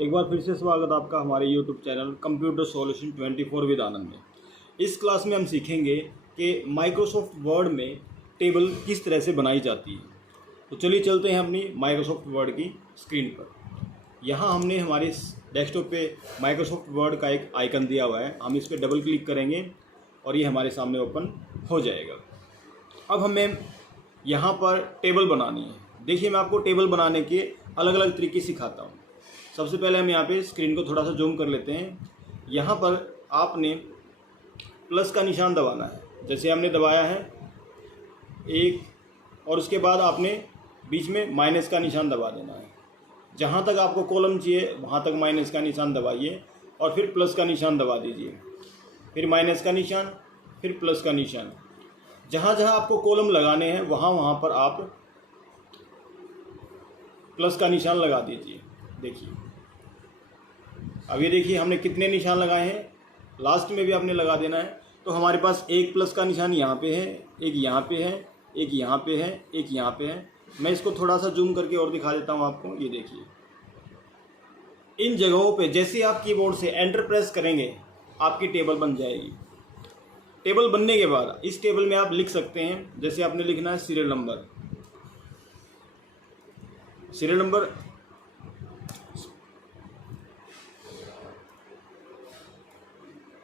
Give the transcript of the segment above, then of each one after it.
एक बार फिर से स्वागत आपका हमारे YouTube channel computer solution 24 with Anand में। इस क्लास में हम सीखेंगे कि माइक्रोसॉफ्ट वर्ड में टेबल किस तरह से बनाई जाती है। तो चलिए चलते हैं अपनी माइक्रोसॉफ्ट वर्ड की स्क्रीन पर। यहाँ हमने हमारे डेस्कटॉप पे माइक्रोसॉफ्ट वर्ड का एक आइकन दिया हुआ है। हम इस पर डबल क्लिक करेंगे और ये हमारे सामने ओपन हो जाएगा। अब हमें यहाँ पर टेबल बनानी है। देखिए, मैं आपको टेबल बनाने के अलग अलग तरीके सिखाता हूँ। सबसे पहले हम यहाँ पे स्क्रीन को थोड़ा सा जूम कर लेते हैं। यहाँ पर आपने प्लस का निशान दबाना है। जैसे हमने दबाया है एक, और उसके बाद आपने बीच में माइनस का निशान दबा देना है। जहाँ तक आपको कॉलम चाहिए वहाँ तक माइनस का निशान दबाइए और फिर प्लस का निशान दबा दीजिए। फिर माइनस का निशान, फिर प्लस का निशान। जहाँ जहाँ आपको कॉलम लगाने हैं वहाँ वहाँ पर आप प्लस का निशान लगा दीजिए। देखिए, अब ये देखिए हमने कितने निशान लगाए हैं। लास्ट में भी आपने लगा देना है। तो हमारे पास एक प्लस का निशान यहाँ पे है, एक यहाँ पे है, एक यहाँ पे है, एक यहाँ पे है। मैं इसको थोड़ा सा जूम करके और दिखा देता हूँ आपको। ये देखिए, इन जगहों पे जैसे आप कीबोर्ड से एंटर प्रेस करेंगे आपकी टेबल बन जाएगी। टेबल बनने के बाद इस टेबल में आप लिख सकते हैं, जैसे आपने लिखना है सीरियल नंबर। सीरियल नंबर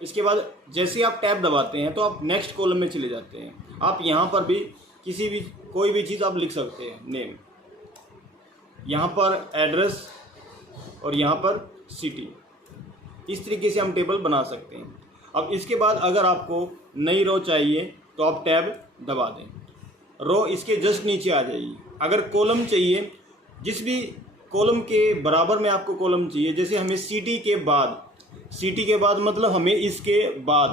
इसके बाद जैसे आप टैब दबाते हैं तो आप नेक्स्ट कॉलम में चले जाते हैं। आप यहाँ पर भी कोई भी चीज़ आप लिख सकते हैं। नेम, यहाँ पर एड्रेस और यहाँ पर सिटी। इस तरीके से हम टेबल बना सकते हैं। अब इसके बाद अगर आपको नई रो चाहिए तो आप टैब दबा दें, रो इसके जस्ट नीचे आ जाएगी। अगर कॉलम चाहिए, जिस भी कॉलम के बराबर में आपको कॉलम चाहिए, जैसे हमें सिटी के बाद मतलब हमें इसके बाद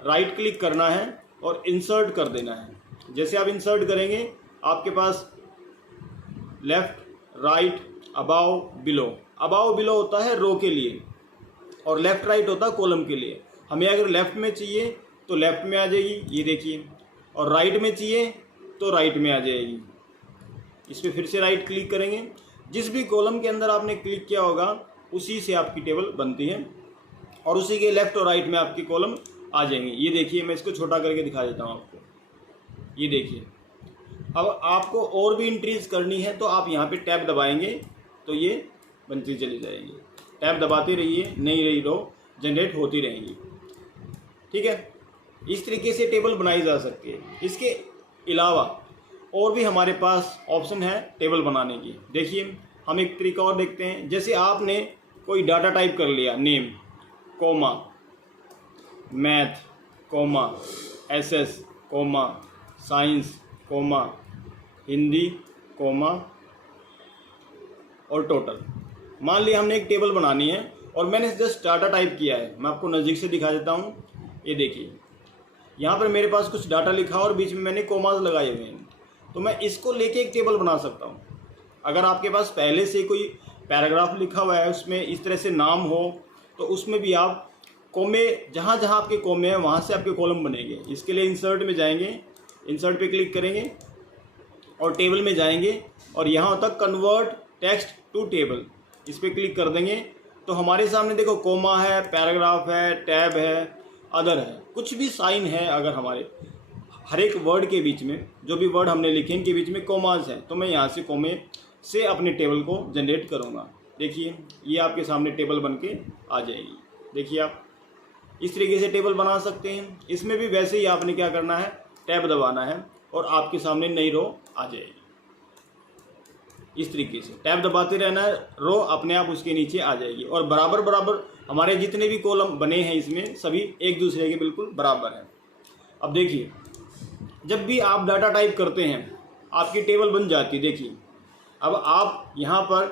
राइट क्लिक करना है और इंसर्ट कर देना है। जैसे आप इंसर्ट करेंगे आपके पास left, right, above, below. Above below होता है रो के लिए और लेफ्ट राइट होता है कॉलम के लिए। हमें अगर लेफ्ट में चाहिए तो लेफ्ट में आ जाएगी, ये देखिए, और राइट में चाहिए तो राइट में आ जाएगी। इस पर फिर से राइट क्लिक करेंगे। जिस भी कॉलम के अंदर आपने क्लिक किया होगा उसी से आपकी टेबल बनती है और उसी के लेफ्ट और राइट में आपकी कॉलम आ जाएंगे। ये देखिए, मैं इसको छोटा करके दिखा देता हूँ आपको। ये देखिए, अब आपको और भी इंक्रीज करनी है तो आप यहाँ पे टैब दबाएंगे तो ये बनती चली जाएगी। टैब दबाते रहिए, नई रो जनरेट होती रहेंगी। ठीक है, इस तरीके से टेबल बनाई जा सकती है। इसके अलावा और भी हमारे पास ऑप्शन है टेबल बनाने की। देखिए, हम एक तरीका और देखते हैं। जैसे आपने कोई डाटा टाइप कर लिया, name, comma, math, comma, SS, comma, science, comma, Hindi, comma और टोटल। मान लिया हमने एक टेबल बनानी है और मैंने जस्ट डाटा टाइप किया है। मैं आपको नज़दीक से दिखा देता हूँ। ये देखिए, यहाँ पर मेरे पास कुछ डाटा लिखा और बीच में मैंने कोमास लगाए हुए हैं। तो मैं इसको लेके एक टेबल बना सकता हूँ। अगर आपके पास पहले से कोई पैराग्राफ लिखा हुआ है, उसमें इस तरह से नाम हो, तो उसमें भी आप कोमे, जहाँ जहाँ आपके कोमे हैं वहाँ से आपके कॉलम बनेंगे। इसके लिए इंसर्ट में जाएंगे, इंसर्ट पे क्लिक करेंगे और टेबल में जाएंगे और यहाँ होता है कन्वर्ट टेक्स्ट टू टेबल। इस पर क्लिक कर देंगे तो हमारे सामने देखो कोमा है, पैराग्राफ है, टैब है, अदर है, कुछ भी साइन है। अगर हमारे हर एक वर्ड के बीच में, जो भी वर्ड हमने लिखे इनके बीच में कोमास है, तो मैं यहाँ से कोमे से अपने टेबल को जनरेट करूँगा। देखिए, ये आपके सामने टेबल बन के आ जाएगी। देखिए, आप इस तरीके से टेबल बना सकते हैं। इसमें भी वैसे ही आपने क्या करना है, टैब दबाना है और आपके सामने नई रो आ जाएगी। इस तरीके से टैब दबाते रहना है, रो अपने आप उसके नीचे आ जाएगी। और बराबर बराबर हमारे जितने भी कॉलम बने हैं इसमें सभी एक दूसरे के बिल्कुल बराबर हैं। अब देखिए, जब भी आप डाटा टाइप करते हैं आपकी टेबल बन जाती है। देखिए, अब आप यहाँ पर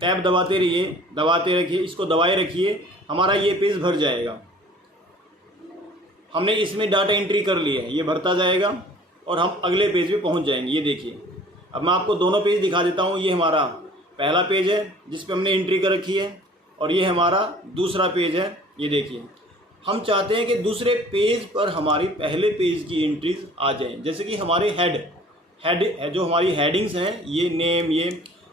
टैब दबाते रहिए, दबाते रखिए, इसको दबाए रखिए, हमारा ये पेज भर जाएगा। हमने इसमें डाटा एंट्री कर लिया है, ये भरता जाएगा और हम अगले पेज पे पहुँच जाएंगे। ये देखिए, अब मैं आपको दोनों पेज दिखा देता हूँ। ये हमारा पहला पेज है जिस पे हमने एंट्री कर रखी है और ये हमारा दूसरा पेज है। ये देखिए, हम चाहते हैं कि दूसरे पेज पर हमारी पहले पेज की एंट्रीज आ जाएं। जैसे कि हमारे हेड है, जो हमारी हेडिंग्स हैं, ये नेम,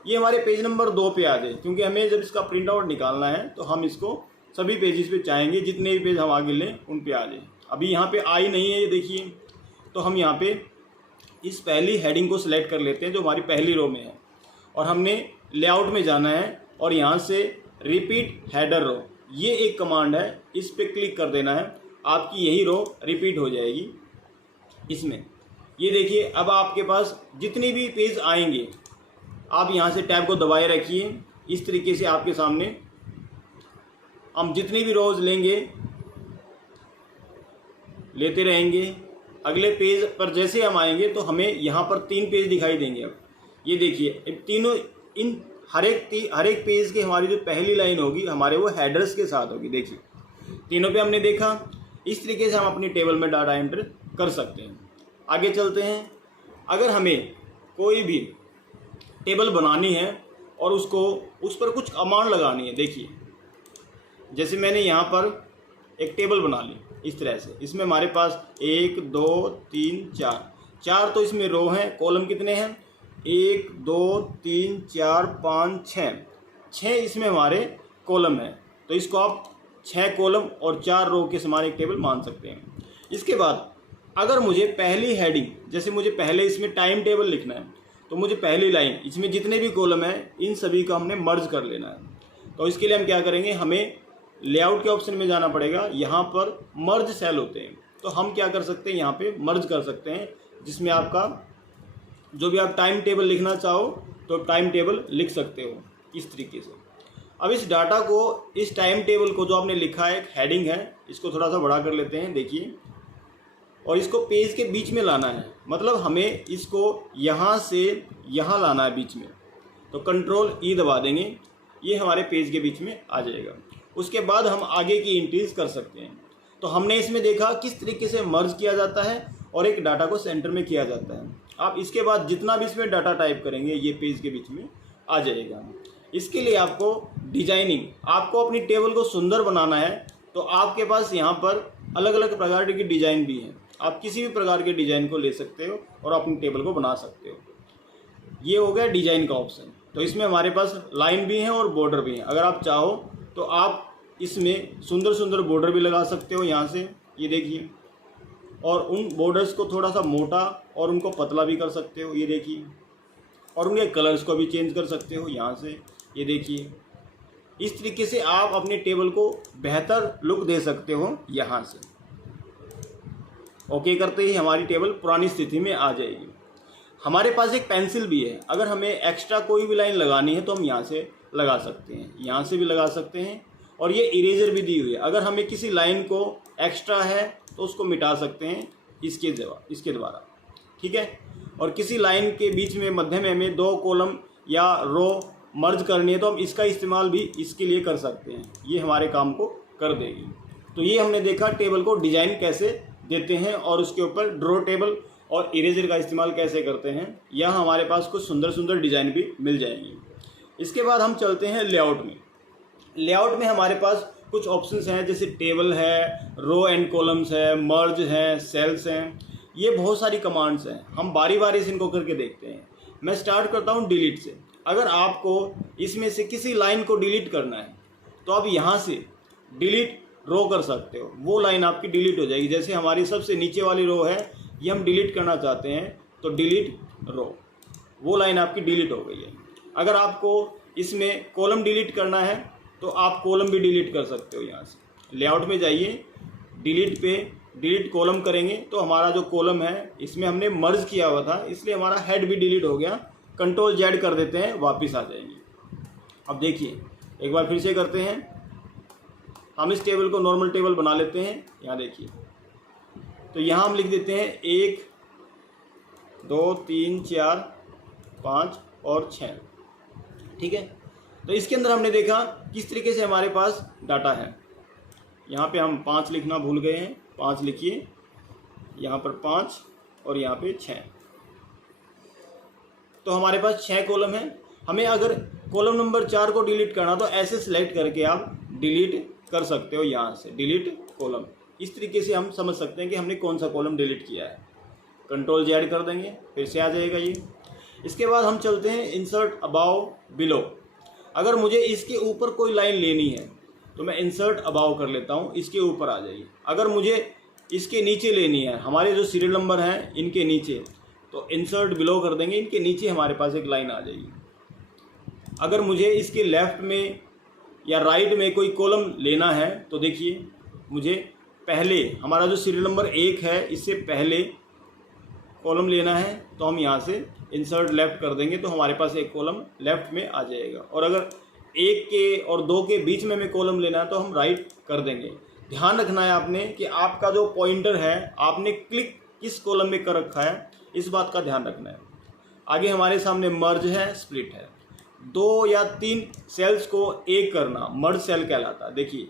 ये हमारे पेज नंबर 2 पे आ जाए, क्योंकि हमें जब इसका प्रिंट आउट निकालना है तो हम इसको सभी पेजेस पे चाहेंगे, जितने भी पेज हम आगे लें उन पे आ जाए। अभी यहाँ पे आई नहीं है ये देखिए, तो हम यहाँ पे इस पहली हेडिंग को सिलेक्ट कर लेते हैं जो हमारी पहली रो में है, और हमने लेआउट में जाना है और यहाँ से रिपीट हेडर रो, ये एक कमांड है, इस पर क्लिक कर देना है, आपकी यही रो रिपीट हो जाएगी इसमें। ये देखिए अब आपके पास जितनी भी पेज आएंगे आप यहाँ से टैब को दबाए रखिए, इस तरीके से आपके सामने हम जितनी भी रोज लेंगे लेते रहेंगे। अगले पेज पर जैसे हम आएंगे तो हमें यहाँ पर 3 पेज दिखाई देंगे। अब ये देखिए तीनों, इन हर एक पेज की हमारी जो पहली लाइन होगी हमारे वो हेडर्स के साथ होगी। देखिए तीनों पे हमने देखा, इस तरीके से हम अपनी टेबल में डाटा एंटर कर सकते हैं। आगे चलते हैं, अगर हमें कोई भी टेबल बनानी है और उसको उस पर कुछ कमांड लगानी है, देखिए जैसे मैंने यहाँ पर एक टेबल बना ली इस तरह से, इसमें हमारे पास 1 2 3 4 तो इसमें रो हैं, कॉलम कितने हैं 1 2 3 4 5 6 इसमें हमारे कॉलम है, तो इसको आप 6 कॉलम और 4 रो के समान एक टेबल मान सकते हैं। इसके बाद अगर मुझे पहली हेडिंग, जैसे मुझे पहले इसमें टाइम टेबल लिखना है तो मुझे पहली लाइन इसमें जितने भी कॉलम हैं इन सभी का हमने मर्ज कर लेना है। तो इसके लिए हम क्या करेंगे, हमें लेआउट के ऑप्शन में जाना पड़ेगा, यहाँ पर मर्ज सेल होते हैं, तो हम क्या कर सकते हैं यहाँ पे मर्ज कर सकते हैं, जिसमें आपका जो भी आप टाइम टेबल लिखना चाहो तो टाइम टेबल लिख सकते हो इस तरीके से। अब इस डाटा को, इस टाइम टेबल को जो आपने लिखा है एक हेडिंग है, इसको थोड़ा सा बड़ा कर लेते हैं देखिए, और इसको पेज के बीच में लाना है, मतलब हमें इसको यहाँ से यहाँ लाना है बीच में, तो कंट्रोल ई दबा देंगे, ये हमारे पेज के बीच में आ जाएगा। उसके बाद हम आगे की एंट्रीज कर सकते हैं। तो हमने इसमें देखा किस तरीके से मर्ज किया जाता है और एक डाटा को सेंटर में किया जाता है। आप इसके बाद जितना भी इसमें डाटा टाइप करेंगे ये पेज के बीच में आ जाएगा। इसके लिए आपको डिजाइनिंग, आपको अपनी टेबल को सुंदर बनाना है तो आपके पास यहाँ पर अलग अलग प्रकार की डिज़ाइन भी हैं, आप किसी भी प्रकार के डिज़ाइन को ले सकते हो और अपनी टेबल को बना सकते हो। ये हो गया डिज़ाइन का ऑप्शन। तो इसमें हमारे पास लाइन भी हैं और बॉर्डर भी हैं। अगर आप चाहो तो आप इसमें सुंदर सुंदर बॉर्डर भी लगा सकते हो यहाँ से, ये देखिए, और उन बॉर्डर्स को थोड़ा सा मोटा और उनको पतला भी कर सकते हो, ये देखिए, और उनके कलर्स को भी चेंज कर सकते हो यहाँ से, ये देखिए। इस तरीके से आप अपनी टेबल को बेहतर लुक दे सकते हो यहाँ से। ओके करते ही हमारी टेबल पुरानी स्थिति में आ जाएगी। हमारे पास एक पेंसिल भी है, अगर हमें एक्स्ट्रा कोई भी लाइन लगानी है तो हम यहाँ से लगा सकते हैं, यहाँ से भी लगा सकते हैं, और ये इरेजर भी दी हुई है। अगर हमें किसी लाइन को एक्स्ट्रा है तो उसको मिटा सकते हैं इसके द्वारा, ठीक है। और किसी लाइन के बीच में मध्य में हमें 2 कॉलम या रो मर्ज करनी है तो हम इसका इस्तेमाल भी इसके लिए कर सकते हैं, ये हमारे काम को कर देगी। तो ये हमने देखा टेबल को डिज़ाइन कैसे देते हैं और उसके ऊपर ड्रॉ टेबल और इरेजर का इस्तेमाल कैसे करते हैं। यहाँ हमारे पास कुछ सुंदर सुंदर डिज़ाइन भी मिल जाएंगी। इसके बाद हम चलते हैं लेआउट में। लेआउट में हमारे पास कुछ ऑप्शंस हैं, जैसे टेबल है, रो एंड कॉलम्स है, मर्ज है, सेल्स हैं, ये बहुत सारी कमांड्स हैं। हम बारी बारी से इनको करके देखते हैं। मैं स्टार्ट करता हूँ डिलीट से। अगर आपको इसमें से किसी लाइन को डिलीट करना है तो आप यहाँ से डिलीट रो कर सकते हो, वो लाइन आपकी डिलीट हो जाएगी। जैसे हमारी सबसे नीचे वाली रो है, ये हम डिलीट करना चाहते हैं तो डिलीट रो, वो लाइन आपकी डिलीट हो गई है। अगर आपको इसमें कॉलम डिलीट करना है तो आप कॉलम भी डिलीट कर सकते हो। यहाँ से लेआउट में जाइए, डिलीट पे डिलीट कॉलम करेंगे तो हमारा जो कॉलम है इसमें हमने मर्ज किया हुआ था, इसलिए हमारा हेड भी डिलीट हो गया। कंट्रोल जेड कर देते हैं, वापस आ जाएंगे। अब देखिए एक बार फिर से करते हैं, हम इस टेबल को नॉर्मल टेबल बना लेते हैं। यहाँ देखिए, तो यहाँ हम लिख देते हैं 1 2 3 4 5 और 6, ठीक है। तो इसके अंदर हमने देखा किस तरीके से हमारे पास डाटा है। यहाँ पे हम 5 लिखना भूल गए हैं, 5 लिखिए, यहाँ पर 5 और यहाँ पे 6। तो हमारे पास 6 कॉलम है। हमें अगर कॉलम नंबर 4 को डिलीट करना तो ऐसे सिलेक्ट करके आप डिलीट कर सकते हो, यहाँ से डिलीट कॉलम। इस तरीके से हम समझ सकते हैं कि हमने कौन सा कॉलम डिलीट किया है। कंट्रोल जेड कर देंगे, फिर से आ जाएगा ये। इसके बाद हम चलते हैं इंसर्ट अबाव बिलो। अगर मुझे इसके ऊपर कोई लाइन लेनी है तो मैं इंसर्ट अबाव कर लेता हूँ, इसके ऊपर आ जाइए। अगर मुझे इसके नीचे लेनी है, हमारे जो सीरियल नंबर हैं इनके नीचे, तो इंसर्ट बिलो कर देंगे, इनके नीचे हमारे पास एक लाइन आ जाएगी। अगर मुझे इसके लेफ़्ट में या राइट में कोई कॉलम लेना है तो देखिए, मुझे पहले हमारा जो सीरियल नंबर 1 है इससे पहले कॉलम लेना है तो हम यहाँ से इंसर्ट लेफ़्ट कर देंगे, तो हमारे पास एक कॉलम लेफ़्ट में आ जाएगा। और अगर 1 के और 2 के बीच में हमें कॉलम लेना है तो हम राइट कर देंगे। ध्यान रखना है आपने कि आपका जो पॉइंटर है आपने क्लिक किस कॉलम में कर रखा है, इस बात का ध्यान रखना है। आगे हमारे सामने मर्ज है, स्प्लिट है। 2 या 3 सेल्स को एक करना मर्ज सेल कहलाता है। देखिए,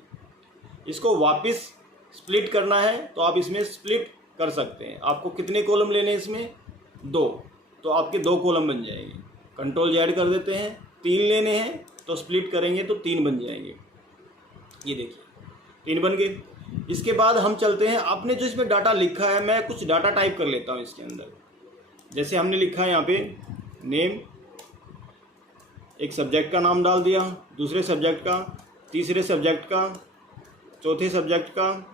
इसको वापस स्प्लिट करना है तो आप इसमें स्प्लिट कर सकते हैं। आपको कितने कॉलम लेने हैं इसमें? 2, तो आपके 2 कॉलम बन जाएंगे। कंट्रोल Z कर देते हैं। 3 लेने हैं तो स्प्लिट करेंगे तो 3 बन जाएंगे। ये देखिए 3 बन गए। इसके बाद हम चलते हैं, आपने जो इसमें डाटा लिखा है, मैं कुछ डाटा टाइप कर लेता हूँ इसके अंदर। जैसे हमने लिखा है यहाँ पे नेम, एक सब्जेक्ट का नाम डाल दिया, दूसरे सब्जेक्ट का, तीसरे सब्जेक्ट का, चौथे सब्जेक्ट का,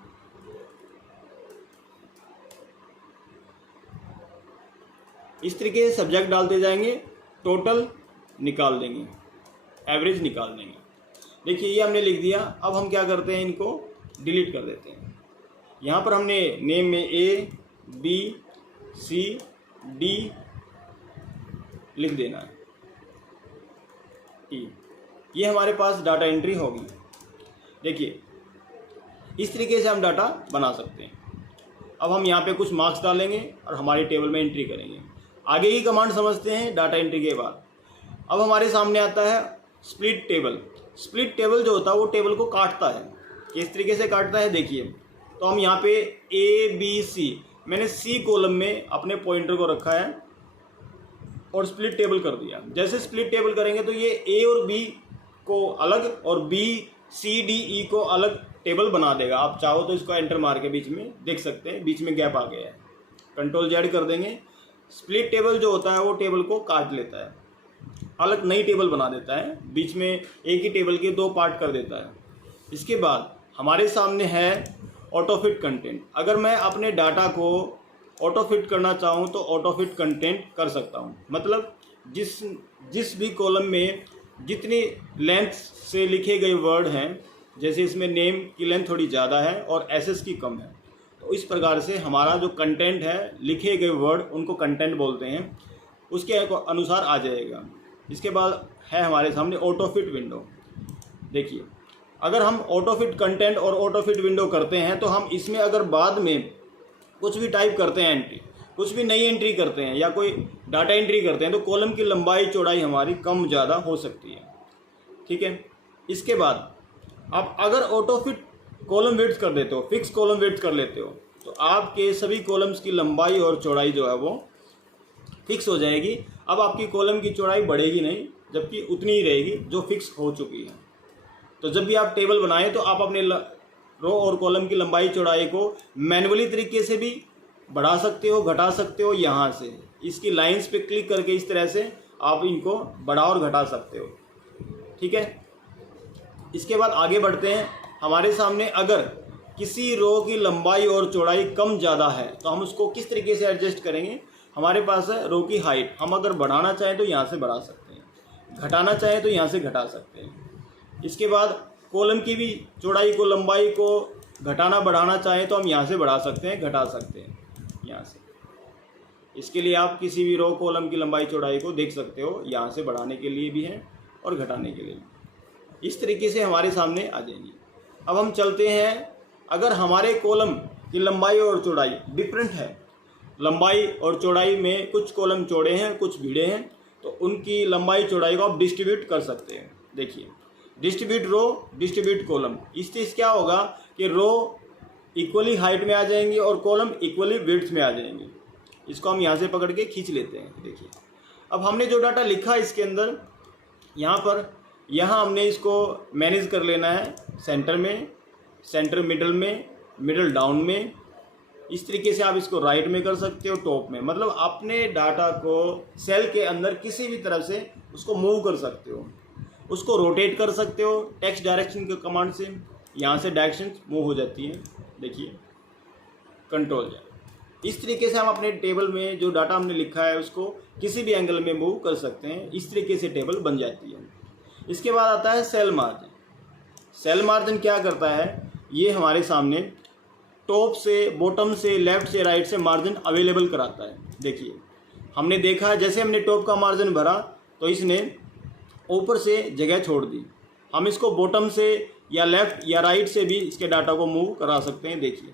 इस तरीके से सब्जेक्ट डालते जाएंगे, टोटल निकाल देंगे, एवरेज निकाल देंगे। देखिए ये हमने लिख दिया। अब हम क्या करते हैं, इनको डिलीट कर देते हैं। यहाँ पर हमने नेम में A, B, C, D लिख देना है, E। ये हमारे पास डाटा एंट्री होगी। देखिए इस तरीके से हम डाटा बना सकते हैं। अब हम यहाँ पे कुछ मार्क्स डालेंगे और हमारी टेबल में एंट्री करेंगे। आगे की कमांड समझते हैं डाटा एंट्री के बाद। अब हमारे सामने आता है स्प्लिट टेबल। स्प्लिट टेबल जो होता है वो टेबल को काटता है। किस तरीके से काटता है देखिए, तो हम यहाँ पे A, B, C, मैंने C कॉलम में अपने पॉइंटर को रखा है और स्प्लिट टेबल कर दिया। जैसे स्प्लिट टेबल करेंगे तो ये A और B को अलग और B, C, D, E को अलग टेबल बना देगा। आप चाहो तो इसको एंटर मार के बीच में देख सकते हैं, बीच में गैप आ गया है। कंट्रोल Z कर देंगे। स्प्लिट टेबल जो होता है वो टेबल को काट लेता है, अलग नई टेबल बना देता है, बीच में एक ही टेबल के 2 पार्ट कर देता है। इसके बाद हमारे सामने है ऑटो फिट कंटेंट। अगर मैं अपने डाटा को ऑटो फिट करना चाहूँ तो ऑटो फिट कंटेंट कर सकता हूँ। मतलब जिस भी कॉलम में जितनी लेंथ से लिखे गए वर्ड हैं, जैसे इसमें नेम की लेंथ थोड़ी ज़्यादा है और एसएस की कम है, तो इस प्रकार से हमारा जो कंटेंट है, लिखे गए वर्ड उनको कंटेंट बोलते हैं, उसके अनुसार आ जाएगा। इसके बाद है हमारे सामने ऑटो फिट विंडो। देखिए अगर हम ऑटो फिट कंटेंट और ऑटो फिट विंडो करते हैं तो हम इसमें अगर बाद में कुछ भी टाइप करते हैं, एंट्री कुछ भी नई एंट्री करते हैं या कोई डाटा एंट्री करते हैं, तो कॉलम की लंबाई चौड़ाई हमारी कम ज़्यादा हो सकती है। ठीक है। इसके बाद आप अगर ऑटो फिट कॉलम विड्थ कर देते हो, फिक्स कॉलम विड्थ कर लेते हो, तो आपके सभी कॉलम्स की लंबाई और चौड़ाई जो है वो फिक्स हो जाएगी। अब आपकी कॉलम की चौड़ाई बढ़ेगी नहीं, जबकि उतनी ही रहेगी जो फिक्स हो चुकी है। तो जब भी आप टेबल बनाएं तो आप अपने रो और कॉलम की लंबाई चौड़ाई को मैन्युअली तरीके से भी बढ़ा सकते हो, घटा सकते हो। यहाँ से इसकी लाइंस पे क्लिक करके इस तरह से आप इनको बढ़ा और घटा सकते हो। ठीक है। इसके बाद आगे बढ़ते हैं। हमारे सामने अगर किसी रो की लंबाई और चौड़ाई कम ज़्यादा है तो हम उसको किस तरीके से एडजस्ट करेंगे। हमारे पास है रो की हाइट, हम अगर बढ़ाना चाहें तो यहाँ से बढ़ा सकते हैं, घटाना चाहें तो यहाँ से घटा सकते हैं। इसके बाद कॉलम की भी चौड़ाई को, लंबाई को घटाना बढ़ाना चाहें तो हम यहाँ से बढ़ा सकते हैं, घटा सकते हैं यहाँ से। इसके लिए आप किसी भी रो कॉलम की लंबाई चौड़ाई को देख सकते हो, यहाँ से बढ़ाने के लिए भी है और घटाने के लिए। इस तरीके से हमारे सामने आ जाएंगी। अब हम चलते हैं, अगर हमारे कॉलम की लंबाई और चौड़ाई डिफरेंट है, लंबाई और चौड़ाई में कुछ कॉलम चौड़े हैं कुछ भीड़े हैं, तो उनकी लंबाई चौड़ाई को आप डिस्ट्रीब्यूट कर सकते हैं। देखिए डिस्ट्रीब्यूट रो, डिस्ट्रीब्यूट कॉलम, इससे क्या होगा कि रो इक्वली हाइट में आ जाएंगी और कॉलम इक्वली विड्थ में आ जाएंगी। इसको हम यहाँ से पकड़ के खींच लेते हैं। देखिए अब हमने जो डाटा लिखा इसके अंदर, यहाँ हमने इसको मैनेज कर लेना है। सेंटर में, सेंटर मिडल में, मिडल डाउन में, इस तरीके से आप इसको राइट में कर सकते हो, टॉप में, मतलब अपने डाटा को सेल के अंदर किसी भी तरफ से उसको मूव कर सकते हो, उसको रोटेट कर सकते हो टेक्स्ट डायरेक्शन के कमांड से। यहाँ से डायरेक्शन मूव हो जाती है, देखिए कंट्रोल Z। इस तरीके से हम अपने टेबल में जो डाटा हमने लिखा है उसको किसी भी एंगल में मूव कर सकते हैं। इस तरीके से टेबल बन जाती है। इसके बाद आता है सेल मार्जिन। सेल मार्जिन क्या करता है, ये हमारे सामने टॉप से, बॉटम से, लेफ्ट से, राइट से मार्जिन अवेलेबल कराता है। देखिए हमने देखा है, जैसे हमने टॉप का मार्जिन भरा तो इसने ऊपर से जगह छोड़ दी। हम इसको बॉटम से या लेफ़्ट या राइट से भी इसके डाटा को मूव करा सकते हैं। देखिए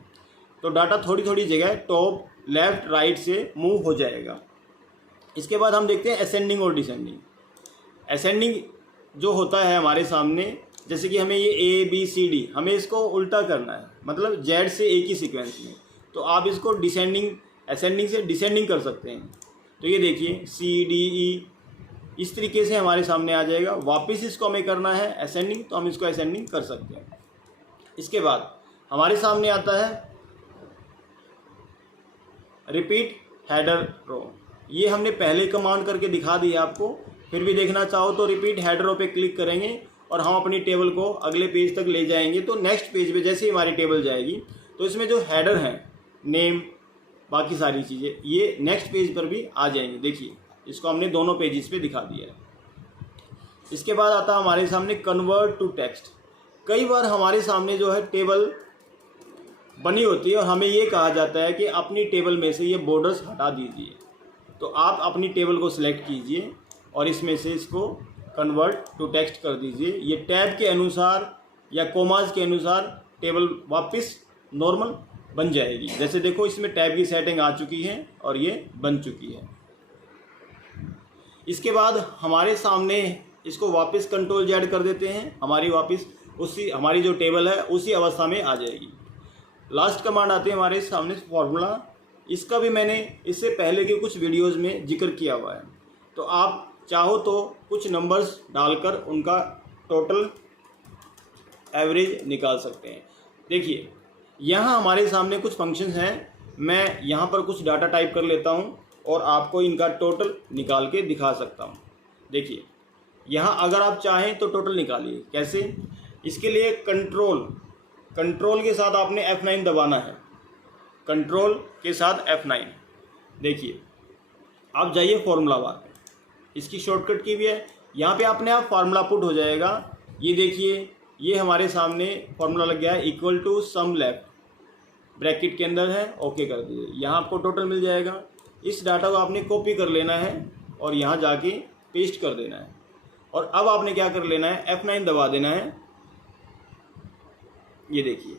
तो डाटा थोड़ी थोड़ी जगह टॉप, लेफ़्ट, राइट से मूव हो जाएगा। इसके बाद हम देखते हैं असेंडिंग और डिसेंडिंग। असेंडिंग जो होता है हमारे सामने, जैसे कि हमें ये ABCD, हमें इसको उल्टा करना है, मतलब Z से एक ही सीक्वेंस में, तो आप इसको डिसेंडिंग, असेंडिंग से डिसेंडिंग कर सकते हैं। तो ये देखिए CDE इस तरीके से हमारे सामने आ जाएगा। वापस इसको हमें करना है असेंडिंग, तो हम इसको असेंडिंग कर सकते हैं। इसके बाद हमारे सामने आता है रिपीट हेडर रो। ये हमने पहले कमांड करके दिखा दी है आपको, फिर भी देखना चाहो तो रिपीट हेडर रो पे क्लिक करेंगे और हम अपनी टेबल को अगले पेज तक ले जाएंगे। तो नेक्स्ट पेज पे जैसे ही हमारी टेबल जाएगी तो इसमें जो हेडर है, नेम, बाकी सारी चीज़ें, ये नेक्स्ट पेज पर भी आ जाएंगे। देखिए इसको हमने दोनों पेजेस पे दिखा दिया है। इसके बाद आता है हमारे सामने कन्वर्ट टू टेक्स्ट। कई बार हमारे सामने जो है टेबल बनी होती है और हमें ये कहा जाता है कि अपनी टेबल में से ये बॉर्डर्स हटा दीजिए। तो आप अपनी टेबल को सिलेक्ट कीजिए और इसमें से इसको कन्वर्ट टू टेक्स्ट कर दीजिए। ये टैब के अनुसार या कोमाज के अनुसार टेबल वापस नॉर्मल बन जाएगी। जैसे देखो इसमें टैब की सेटिंग आ चुकी है और ये बन चुकी है। इसके बाद हमारे सामने इसको वापस कंट्रोल Z कर देते हैं, हमारी जो टेबल है उसी अवस्था में आ जाएगी। लास्ट कमांड आती है हमारे सामने फॉर्मूला। इसका भी मैंने इससे पहले के कुछ वीडियोस में जिक्र किया हुआ है, तो आप चाहो तो कुछ नंबर्स डालकर उनका टोटल एवरेज निकाल सकते हैं। देखिए यहाँ हमारे सामने कुछ फंक्शंस हैं, मैं यहाँ पर कुछ डाटा टाइप कर लेता हूँ और आपको इनका टोटल निकाल के दिखा सकता हूँ। देखिए यहाँ अगर आप चाहें तो टोटल निकालिए। कैसे? इसके लिए कंट्रोल के साथ आपने F9 दबाना है, कंट्रोल के साथ F9। देखिए आप जाइए फॉर्मूला बार, इसकी शॉर्टकट की भी है, यहाँ पे अपने आप फार्मूला पुट हो जाएगा। ये देखिए ये हमारे सामने फार्मूला लग गया है, equal to sum left, bracket के अंदर है, ओके कर दीजिए। यहाँ आपको टोटल मिल जाएगा। इस डाटा को आपने कॉपी कर लेना है और यहाँ जाके पेस्ट कर देना है। और अब आपने क्या कर लेना है, F9 दबा देना है। ये देखिए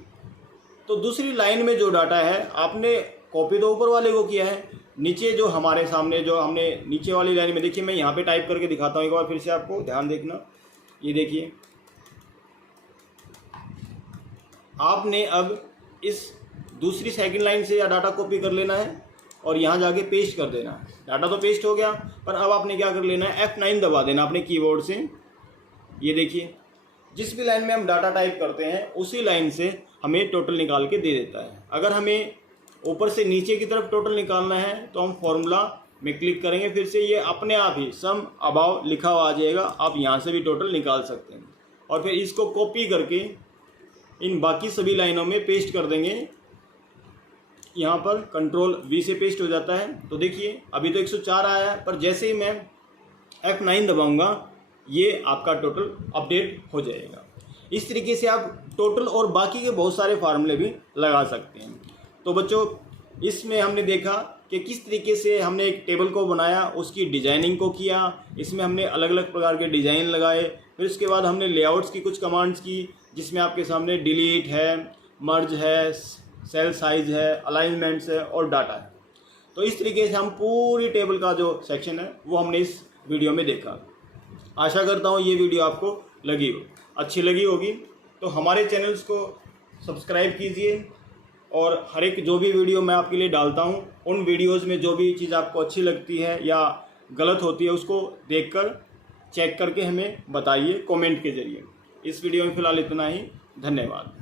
तो दूसरी लाइन में जो डाटा है आपने कॉपी तो ऊपर वाले को किया है, नीचे जो हमारे सामने जो हमने नीचे वाली लाइन में, देखिए मैं यहाँ पे टाइप करके दिखाता हूँ एक बार फिर से, आपको ध्यान देखना। ये देखिए आपने अब इस दूसरी सेकंड लाइन से या डाटा कॉपी कर लेना है और यहाँ जाके पेस्ट कर देना है। डाटा तो पेस्ट हो गया, पर अब आपने क्या कर लेना है, F9 दबा देना अपने कीबोर्ड से। ये देखिए जिस भी लाइन में हम डाटा टाइप करते हैं उसी लाइन से हमें टोटल निकाल के दे देता है। अगर हमें ऊपर से नीचे की तरफ टोटल निकालना है तो हम फॉर्मूला में क्लिक करेंगे, फिर से ये अपने आप ही सम अबाव लिखा हुआ आ जाएगा। आप यहाँ से भी टोटल निकाल सकते हैं और फिर इसको कॉपी करके इन बाकी सभी लाइनों में पेस्ट कर देंगे। यहाँ पर कंट्रोल V से पेस्ट हो जाता है। तो देखिए अभी तो 104 आया है, पर जैसे ही मैं F9 दबाऊंगा ये आपका टोटल अपडेट हो जाएगा। इस तरीके से आप टोटल और बाकी के बहुत सारे फार्मूले भी लगा सकते हैं। तो बच्चों इसमें हमने देखा कि किस तरीके से हमने एक टेबल को बनाया, उसकी डिजाइनिंग को किया, इसमें हमने अलग अलग प्रकार के डिज़ाइन लगाए। फिर उसके बाद हमने लेआउट्स की कुछ कमांड्स की, जिसमें आपके सामने डिलीट है, मर्ज है, सेल साइज है, अलाइनमेंट्स है और डाटा है। तो इस तरीके से हम पूरी टेबल का जो सेक्शन है वो हमने इस वीडियो में देखा। आशा करता हूँ ये वीडियो आपको अच्छी लगी होगी। तो हमारे चैनल्स को सब्सक्राइब कीजिए और हर एक जो भी वीडियो मैं आपके लिए डालता हूँ उन वीडियोज़ में जो भी चीज़ आपको अच्छी लगती है या गलत होती है उसको देखकर चेक करके हमें बताइए कमेंट के ज़रिए। इस वीडियो में फ़िलहाल इतना ही। धन्यवाद।